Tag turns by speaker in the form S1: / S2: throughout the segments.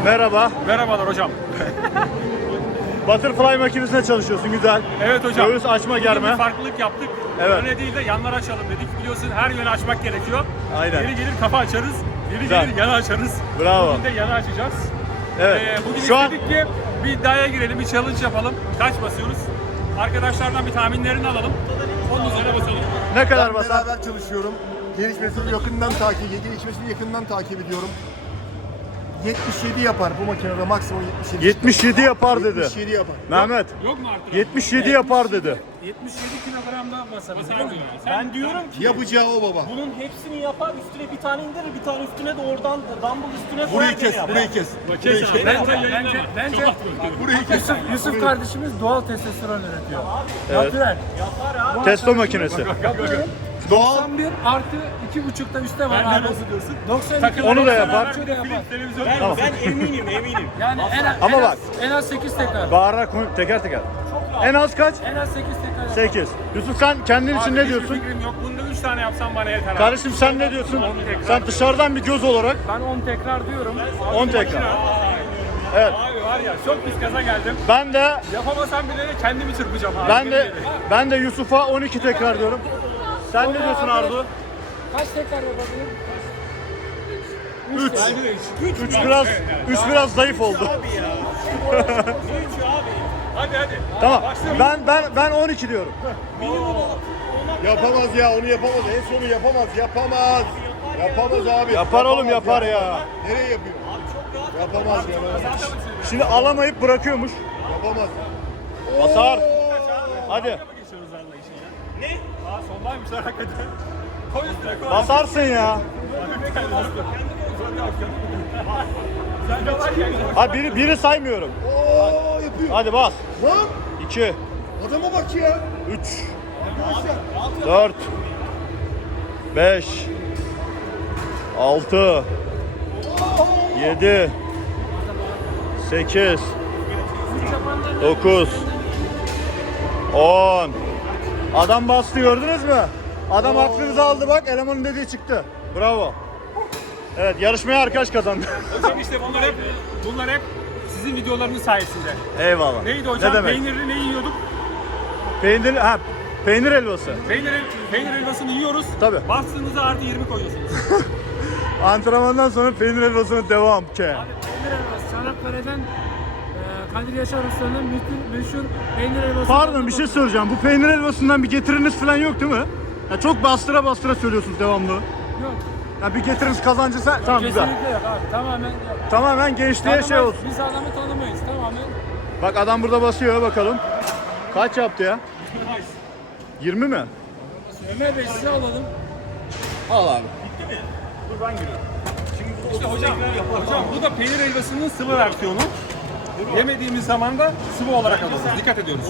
S1: Merhaba.
S2: Merhabalar hocam.
S1: Butterfly makinesinde çalışıyorsun, güzel.
S2: Evet hocam.
S1: Göğüs açma germe.
S2: Bir farklılık yaptık.
S1: Evet.
S2: Öyle değil de yanlar açalım dedik. Biliyorsun her yönü açmak gerekiyor.
S1: Aynen.
S2: Biri gelir kafa açarız, biri
S1: Güzel.
S2: gelir yana açarız.
S1: Bravo.
S2: Bugün de yana açacağız.
S1: Evet.
S2: Bugün
S1: Şu an
S2: istedik ki bir iddiaya girelim, bir challenge yapalım. Kaç basıyoruz? Arkadaşlardan bir tahminlerini alalım. Onun üzerine basalım.
S1: ne kadar
S3: Ben
S1: basar?
S3: beraber çalışıyorum. Gelişmesini yakından takip ediyorum. 77 yapar bu makinede, maksimum 77.
S1: 77 yapar dedi.
S3: 77 yapar.
S1: Mehmet.
S2: Yok mu artık?
S1: 77 yapar dedi.
S4: 77 kilogramda basabilir.
S2: Basar diyor.
S4: Ben diyorum ki
S3: Yapacağı o baba.
S4: bunun hepsini yapar, üstüne bir tane indirir, bir tane üstüne de oradan dumbbell üstüne koyar.
S3: Burayı kes,
S4: gene
S3: burayı kes.
S2: Kes abi.
S4: Bence
S3: Burayı kes.
S4: Yusuf kardeşimiz doğal testosteron üretiyor.
S1: Evet.
S4: Natürel.
S1: Testo makinesi.
S3: Doğal.
S4: 91 artı 2,5'da üstte var abi.
S2: Nasıl diyorsun?
S4: 92
S1: Onu da yapar.
S4: Onu da yapar.
S2: Televizyon.
S1: Tamam.
S4: Ben eminim. Yani
S1: Ama bak.
S4: en az 8 tekrar.
S1: Bağırarak teker teker. En az kaç?
S4: En az 8 tekrar.
S1: 8. Yusuf sen kendin için ne diyorsun?
S2: Fikrim yok. Bunda 3 tane yapsam bana yeter abi.
S1: Kardeşim sen ne diyorsun? Sen dışarıdan bir göz olarak
S4: Ben 10 tekrar diyorum.
S1: 10 tekrar. Evet.
S2: Abi var ya çok pis gaza geldim.
S1: Ben de
S2: Yapamasam bile kendimi çırpacağım abi.
S1: ben de Yusuf'a 12 tekrar diyorum. Sen ne diyorsun Ardu?
S4: Kaç tekrar yapabilirim?
S1: 3 biraz zayıf oldu.
S2: Hadi.
S1: Tamam. Ben 12 diyorum.
S3: Yapamaz ya, onu yapamaz. En sonu yapamaz. Yapamaz abi.
S1: Yapar oğlum,
S3: Yapamaz
S1: yapar
S3: ya.
S1: ya.
S3: Nereye yapıyor? Yapamaz ya.
S1: Şimdi alamayıp bırakıyormuş.
S3: Yapamaz.
S1: Basar. Hadi.
S2: Ne? Aa sondaymışlar hakikaten. Koy üstüne koy.
S1: Basarsın ya.
S2: Sen de var ya.
S1: Ha biri saymıyorum.
S3: Oo yapıyor.
S1: Hadi bas.
S3: Lan
S1: 2,
S3: adama bak ya.
S1: 3,
S3: Arkadaşlar.
S1: 4, 5, 6, 7, 8, 9, 10. Adam bastı, gördünüz mü? Adam aklınızı aldı, bak elemanın dediği çıktı. Bravo. Evet, yarışmaya arkadaş kazandı.
S2: Hocam işte bunlar hep sizin videolarınız sayesinde.
S1: Eyvallah.
S2: Neydi hocam?
S1: Ne demek?
S2: Peynirli ne yiyorduk?
S1: Peynir helvası.
S2: Peynir helvasını yiyoruz.
S1: Tabii.
S2: Bastığınızda artı 20 koyuyorsunuz.
S1: Antrenmandan sonra peynir helvasına devam ki.
S4: Peynir helvası. Çanakkale'den Kadir Yaşar Usta'nın meşhur peynir helvası.
S1: Pardon, bir şey söyleyeceğim. Bu peynir helvasından bir getiriniz falan yok değil mi? Ya çok bastıra söylüyorsunuz devamlı.
S4: Yok.
S1: Ya bir getiriniz kazancısa tamam güzel.
S4: Kesinlikle yok abi. Tamamen yok.
S1: Tamamen gençliğe şey olsun.
S4: Biz adamı tanımayız. Tamamen.
S1: Bak adam burada basıyor, bakalım. Kaç yaptı ya? 20 mi?
S4: Ömer Bey size alalım.
S1: Al abi.
S2: İşte hocam bu da peynir helvasının sıvı versiyonu. Yemediğimiz zaman da sıvı olarak alıyoruz. Dikkat ediyoruz.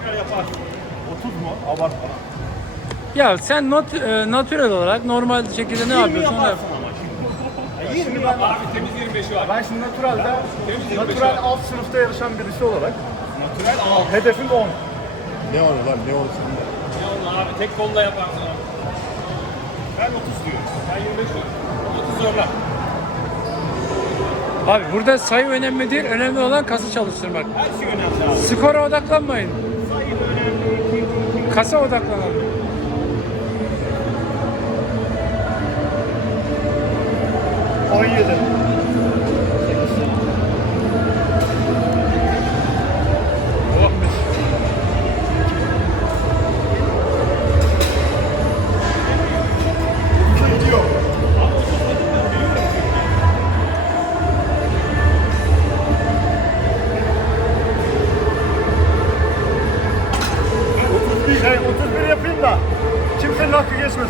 S4: Ya sen natürel olarak normal şekilde ne yapıyorsun? Onu yap.
S2: Abi temiz 25'i var.
S1: Ben şimdi natural alt sınıfta yarışan birisi olarak hedefim 10.
S3: Ne var lan, ne olsun?
S2: Abi tek kolla yaparsın abi. Ben 30 diyorum. Ben 25 diyorum. 30 zorla.
S4: Abi burada sayı önemli değil. Önemli olan kası çalıştırmak.
S2: Her şey önemli abi.
S4: Skora odaklanmayın. Kasa odaklanalım.
S1: Şey, 31 yapayım da kimsenin hakkı geçmesin.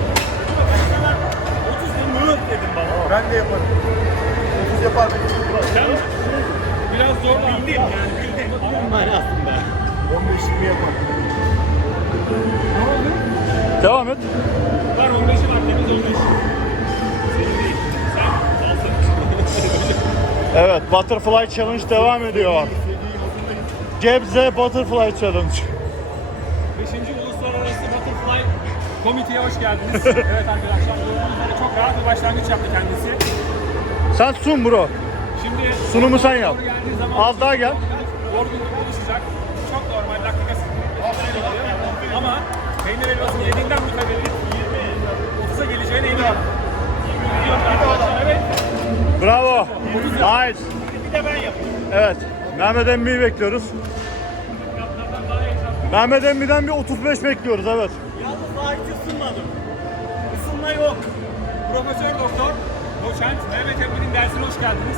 S2: 30 mı dedim bana.
S3: Ben de yaparım. 30 yapar.
S2: Sen biraz zorla. Bildim yani bildim. Ama aslında.
S3: 15-20 yapar.
S1: Devam et.
S2: Var 15'i var temiz 15. Senin değil. Sen alsın.
S1: Evet, Butterfly Challenge devam ediyor. Gebze Butterfly Challenge.
S2: 5. Uluslararası Butterfly Komite'ye hoş geldiniz. Evet arkadaşlar gördüğünüz üzere çok rahat bir başlangıç yaptı kendisi.
S1: Sen sun bro.
S2: Şimdi
S1: Sunumu sen yap.
S2: doğru geldiği zaman
S1: Az daha gel.
S2: yorgunluk oluşacak. Çok normal dakika ama peynir helvasını yediğinden mütevellit 30'a geleceğine eminim. Evet.
S1: Bravo. Nice.
S2: Bir de ben yapayım.
S1: Evet. Mehmet Emmi'yi bekliyoruz. Mehmet Emmi'den bir 35 bekliyoruz, evet.
S2: Yalnız daha hiç ısınmadım. Isınma yok. Profesör Doktor Doçent Mehmet Emre'nin dersine hoş geldiniz.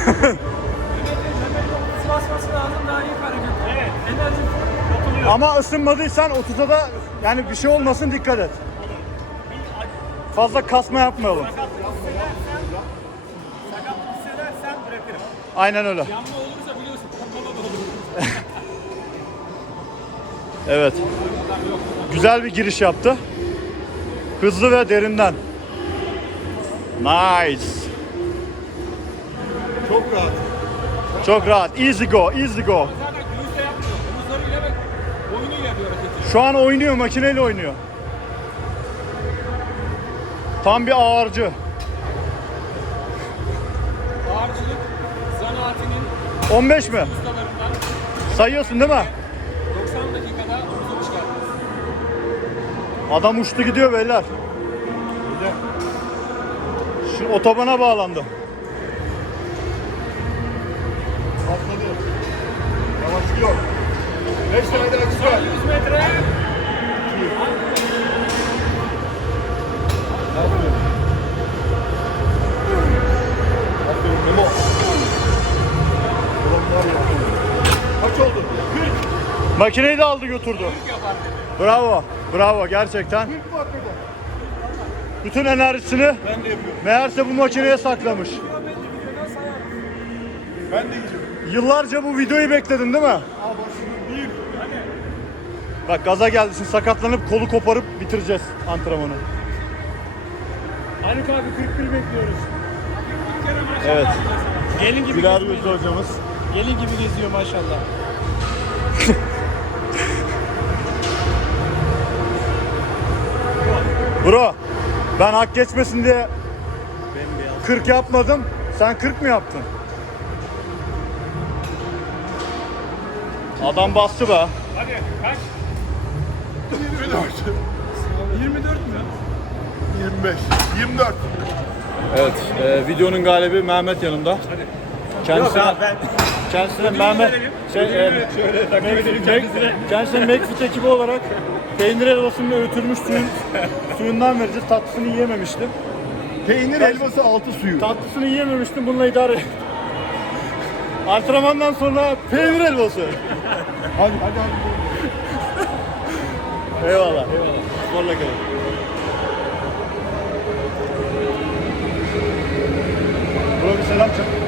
S4: Mehmet'in basması lazım, daha iyi hareket.
S2: Evet.
S4: Enerji
S2: Katılıyorum.
S1: Ama ısınmadıysan 30'a da yani bir şey olmasın, dikkat et. Fazla kasma yapmayalım.
S2: Sakatlık hissedersen bırakırım.
S1: Aynen öyle.
S2: Yanma olursa biliyorsun. Kapalı da olur.
S1: Evet. Güzel bir giriş yaptı. Hızlı ve derinden. Nice.
S3: Çok rahat.
S1: Çok rahat. Easy go, easy go.
S2: Zaten göğüsle yapmıyor. Omuzlarıyla ve boynuyla yapıyor hareketi.
S1: Şu an oynuyor, makineyle oynuyor. Tam bir ağırcı.
S2: Ağırcılık zanaatinin
S1: 15 mi?
S2: ustalarından
S1: Sayıyorsun değil mi?
S2: 90 dakikada omuza hoş geldiniz.
S1: Adam uçtu gidiyor beyler. Şu otobana bağlandı.
S3: Patladı. Yavaşlıyor. 5 tane daha güzel.
S2: 100 metre.
S3: Aferin Memo. Ulan var ya. Kaç oldu? 40.
S1: Makineyi de aldı götürdü. Bravo. Bravo gerçekten.
S3: 40 mı hakikaten?
S1: Bütün enerjisini
S3: Ben de yapıyorum.
S1: meğerse bu makineye saklamış.
S3: Ben de gidiyorum.
S1: Yıllarca bu videoyu bekledin değil mi?
S3: Aa başladım. 1.
S1: Bak gaza geldi, şimdi sakatlanıp kolu koparıp bitireceğiz antrenmanı.
S4: Haluk abi 41 bekliyoruz.
S1: Evet.
S4: Gelin gibi
S1: Güler
S4: geziyor.
S1: yüzlü hocamız.
S4: Gelin gibi geziyor maşallah.
S1: Bro, ben hak geçmesin diye 40 yapmadım. Sen 40 mı yaptın? Adam bastı be.
S2: Hadi kaç?
S3: 24.
S2: 24 mü?
S3: 25. 24.
S1: Evet, videonun galibi Mehmet yanımda. Kendisine, kendisine Mehmet, kendisine McFit ekibi olarak peynir helvasının öğütülmüş suyundan vereceğiz. Tatlısını yiyememiştim.
S3: Peynir helvası altı suyu.
S1: Tatlısını yiyememiştim, bununla idare et. Antrenmandan sonra peynir helvası.
S3: Hadi hadi.
S1: Eyvallah. Eyvallah. Sporla kalın. Bro bir selam çak.